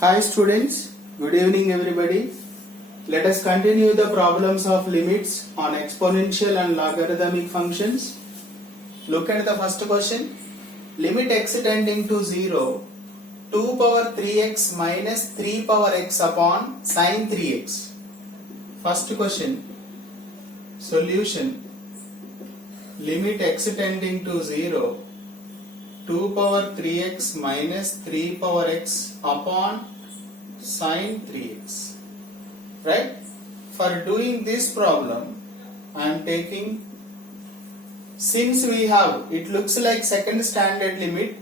Hi students, good evening everybody. Let us continue the problems of limits on exponential and logarithmic functions. Look at the first question. Limit x tending to 0, 2 power 3x minus 3 power x upon sine 3x. First question. Solution. Limit x tending to 0, 2 power 3x minus 3 power x upon sine 3x. Right? For doing this problem, I am taking, since we have, it looks like second standard limit,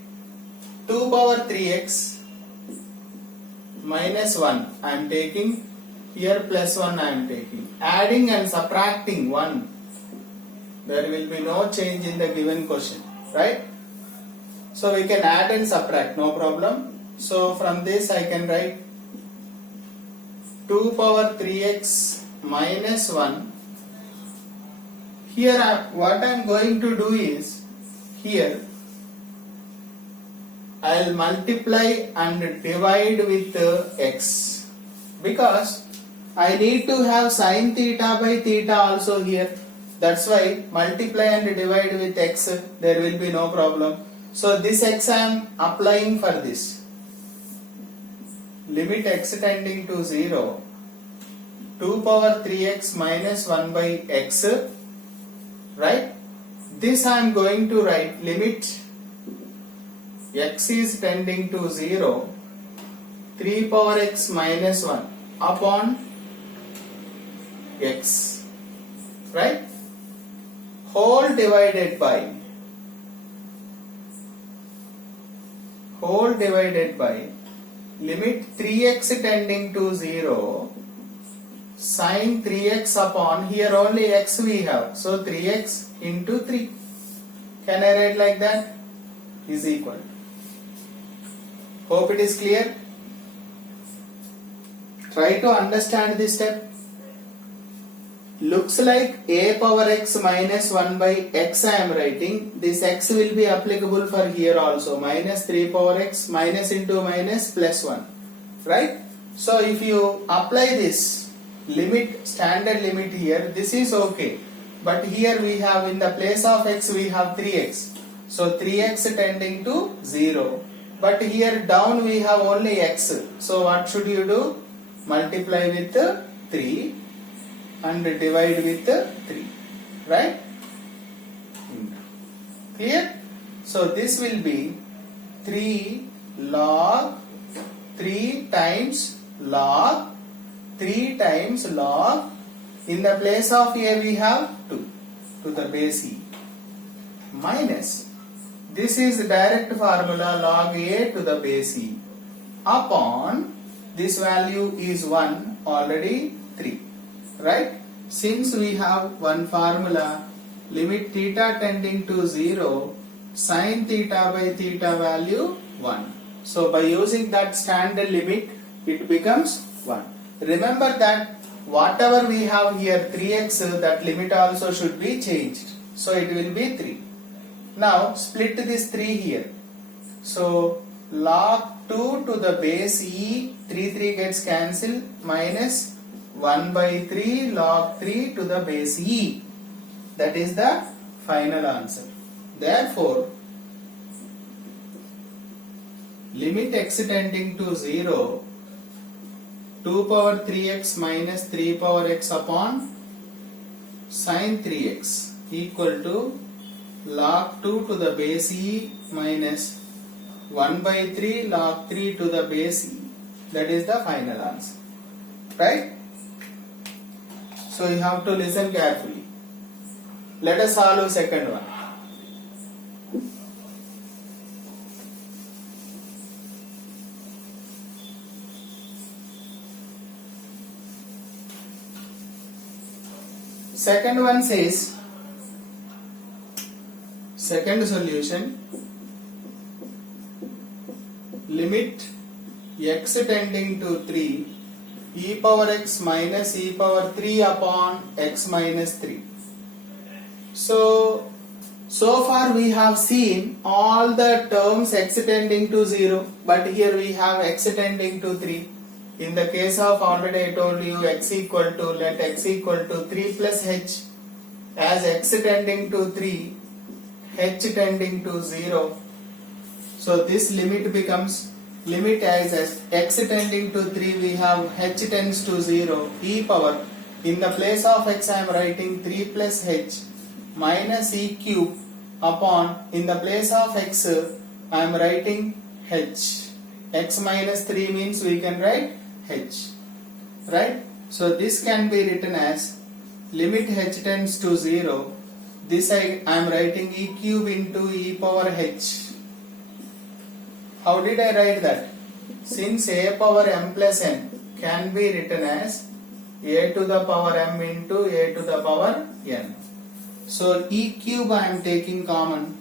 2 power 3x minus 1 I am taking, here plus 1 I am taking. Adding and subtracting 1, there will be no change in the given question. Right? So we can add and subtract, no problem. So from this I can write 2 power 3x minus 1. Here what I am going to do is, here I will multiply and divide with x, because I need to have sine theta by theta also here. That's why multiply and divide with x, there will be no problem. So this x I am applying for this. Limit x tending to 0, 2 power 3x minus 1 by x, right? This I am going to write limit x is tending to 0, 3 power x minus 1 upon x, right? Whole divided by limit 3x tending to 0, sine 3x upon, here only x we have, so 3x into 3. Can I write like that? Is equal. Hope it is clear. Try to understand this step. Looks like a power x minus 1 by x I am writing. This x will be applicable for here also. Minus 3 power x, minus into minus plus 1. Right? So if you apply this limit, standard limit here, this is okay. But here we have, in the place of x we have 3x. So 3x tending to 0. But here down we have only x. So what should you do? Multiply with 3 and divide with 3. Right? Clear? So this will be 3 log 3 times log 3 times log, in the place of a we have 2 to the base e, minus, this is the direct formula, log a to the base e, upon, this value is 1, already 3. Right? Since we have one formula, limit theta tending to 0, sine theta by theta value 1. So by using that standard limit, it becomes 1. Remember that whatever we have here 3x, that limit also should be changed. So it will be 3. Now split this 3 here. So log 2 to the base e, 3 gets cancelled, minus 1 by 3 log 3 to the base e. That is the final answer. Therefore, limit x tending to 0, 2 power 3x minus 3 power x upon sine 3x equal to log 2 to the base e minus 1 by 3 log 3 to the base e. That is the final answer. Right? So you have to listen carefully. Let us solve second one. Second one says, second solution, limit x tending to 3, e power x minus e power 3 upon x minus 3. So So far we have seen all the terms x tending to 0, but here we have x tending to 3. In the case of already I told you x equal to, let x equal to 3 plus h, as x tending to 3, h tending to 0. So this limit becomes, limit as x tending to 3 we have h tends to 0, e power, in the place of x I am writing 3 plus h minus e cube upon, in the place of x I am writing h. X minus 3 means we can write h, right? So this can be written as limit h tends to 0. This I am writing e cube into e power h. How did I write that? Since a power m plus n can be written as a to the power m into a to the power n. So e cube I am taking common,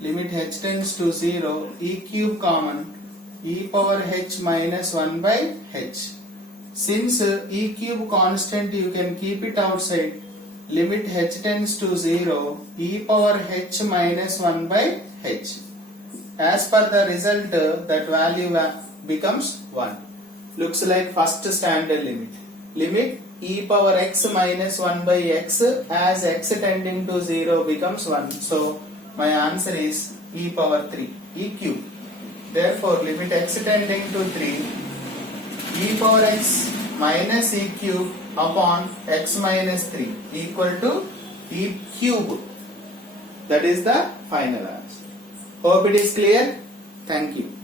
limit h tends to 0, e cube common, e power h minus 1 by h. Since e cube constant you can keep it outside, limit h tends to 0, e power h minus 1 by h. As per the result that value becomes 1. Looks like first standard limit. Limit e power x minus 1 by x as x tending to 0 becomes 1. So my answer is e power 3, e cube. Therefore limit x tending to 3, e power x minus e cube upon x minus 3 equal to e cube. That is the final answer. Hope it is clear. Thank you.